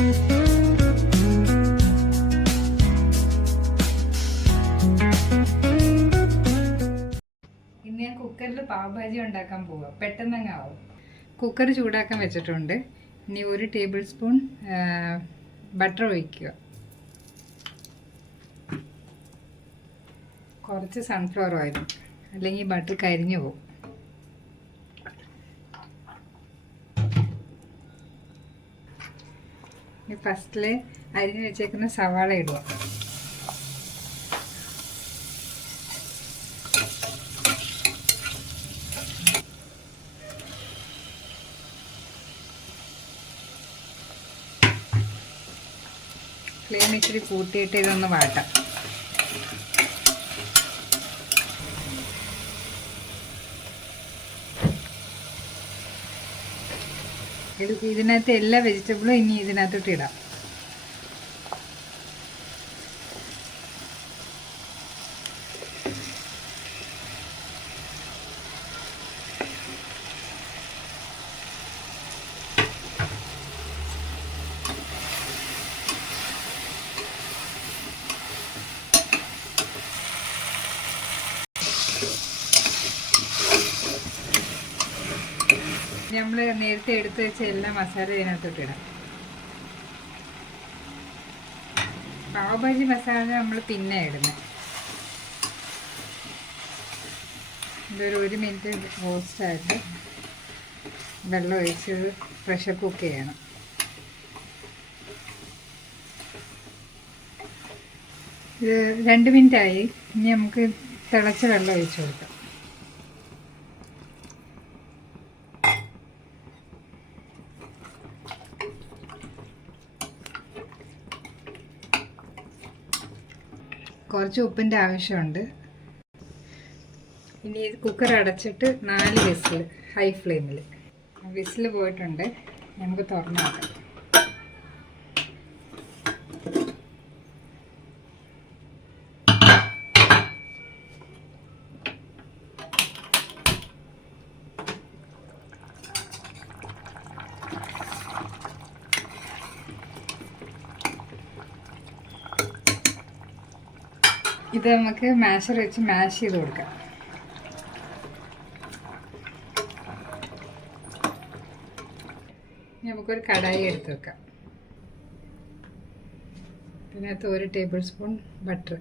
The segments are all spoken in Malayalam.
ഇന്ന് ഞാൻ കുക്കറിൽ പാവ് ഭാജി ഉണ്ടാക്കാൻ പോവാം. പെട്ടെന്നങ്ങ് ആവും. കുക്കർ ചൂടാക്കാൻ വെച്ചിട്ടുണ്ട്. ഇനി 1 ടേബിൾ സ്പൂൺ ബട്ടർ ഒഴിക്കുക. കുറച്ച് സൺഫ്ലവർ ഓയിലും, അല്ലെങ്കിൽ ബട്ടർ കരിഞ്ഞു പോകും. ഫസ്റ്റിൽ അരിഞ്ഞ് വെച്ചേക്കുന്ന സവാള ഇടുക. ഫ്ലെയിം ഇച്ചിരി കൂട്ടിയിട്ട് ഇതൊന്ന് വാട്ടാം. ഇതിനകത്ത് എല്ലാ വെജിറ്റബിളും ഇനി ഇതിനകത്തോട്ട് ഇടാം. നമ്മൾ നേരത്തെ എടുത്ത് വെച്ച എല്ലാ മസാല ഇതിനകത്തോട്ട് ഇടാം. പാവ് ഭാജി മസാല നമ്മൾ പിന്നെ ഇടുന്നത്. ഇതൊരു 1 മിനിറ്റ് റോസ്റ്റായിട്ട് വെള്ളം ഒഴിച്ച് പ്രഷർ കുക്ക് ചെയ്യണം. ഇത് 2 മിനിറ്റായി. ഇനി നമുക്ക് തിളച്ച വെള്ളം ഒഴിച്ച് കൊടുക്കാം. കുറച്ച് ഉപ്പിൻ്റെ ആവശ്യമുണ്ട്. ഇനി കുക്കർ അടച്ചിട്ട് 4 വിസിൽ, ഹൈ ഫ്ലെയിമിൽ. വിസിൽ പോയിട്ടുണ്ട്. നമുക്ക് തുറന്ന് നോക്കാം. ഇത് നമുക്ക് മാഷർ വെച്ച് മാഷ് ചെയ്ത് കൊടുക്കാം. നമുക്കൊരു കടായി എടുത്ത് വെക്കാം. ഇതിനകത്ത് 1 ടേബിൾ സ്പൂൺ ബട്ടർ,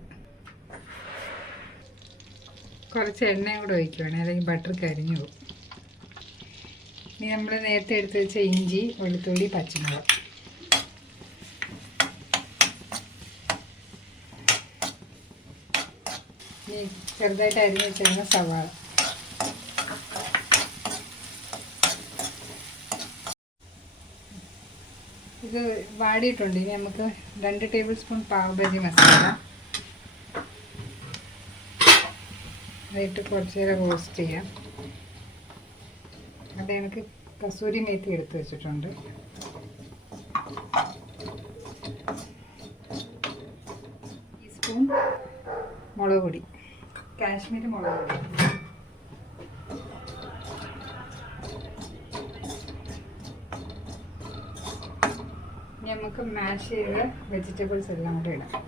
കുറച്ച് എണ്ണയും കൂടെ ഒഴിക്കുകയാണ്, അല്ലെങ്കിൽ ബട്ടർ കരിഞ്ഞു പോകും. ഇനി നമ്മൾ നേരത്തെ എടുത്ത് വെച്ച ഇഞ്ചി, വെളുത്തുള്ളി, പച്ചമുളക്, ചെറുതായിട്ട് അരിഞ്ഞ് വെച്ചിരുന്ന സവാള, ഇത് വാടിയിട്ടുണ്ട്. ഇനി നമുക്ക് 2 ടേബിൾ സ്പൂൺ പാവ് ഭാജി മസാല അതിട്ട് കുറച്ച് നേരം റോസ്റ്റ് ചെയ്യാം. അത് എനിക്ക് കസൂരി മേത്തി എടുത്ത് വെച്ചിട്ടുണ്ട്. ടീസ്പൂൺ മുളക് പൊടി, കാശ്മീരി മുളക് പൊടി. നമുക്ക് മാഷ് ചെയ്ത വെജിറ്റബിൾസ് എല്ലാം കൂടെ ഇടാം.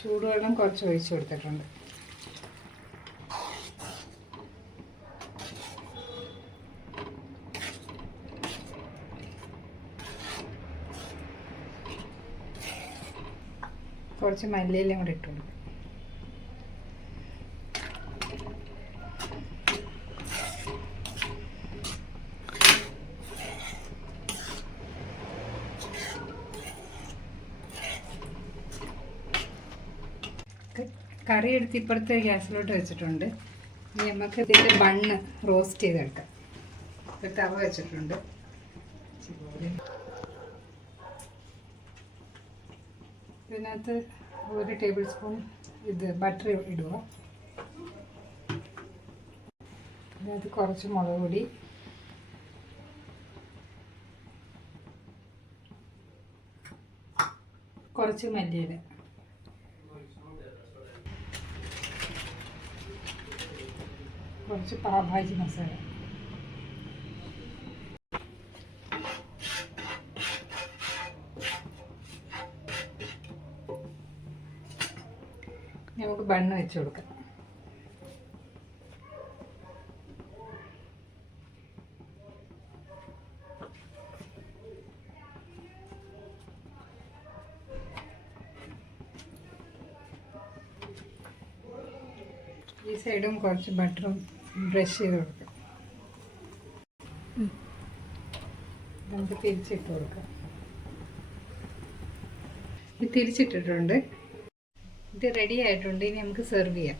ചൂടുവെള്ളം കുറച്ച് ഒഴിച്ച് കൊടുത്തിട്ടുണ്ട്. കുറച്ച് മല്ലിയിലയും കൂടെ ഇട്ട് കൊടുക്കും. കറി എടുത്ത് ഇപ്പുറത്തെ ഗ്യാസിലോട്ട് വെച്ചിട്ടുണ്ട്. ഇനി നമുക്ക് ഇതിൻ്റെ ബണ്ണ് റോസ്റ്റ് ചെയ്തെടുക്കാം. ഒരു തവ വെച്ചിട്ടുണ്ട്. ഇതിനകത്ത് 1 ടേബിൾ സ്പൂൺ ബട്ടർ ഇടുക. ഇതിനകത്ത് കുറച്ച് മുളക് പൊടി, കുറച്ച് മല്ലിയില, കുറച്ച് പാഭാജി മസാല, നമുക്ക് ബണ്ണ് വെച്ച് കൊടുക്കാം. ഈ സൈഡും കുറച്ച് ബട്ടറും ബ്രഷ് ചെയ്ത് കൊടുക്കാം. നമുക്ക് തിരിച്ചിട്ട് കൊടുക്കാം. ഇത് തിരിച്ചിട്ടിട്ടുണ്ട്. ഇത് റെഡി ആയിട്ടുണ്ട്. ഇനി നമുക്ക് സെർവ് ചെയ്യാം.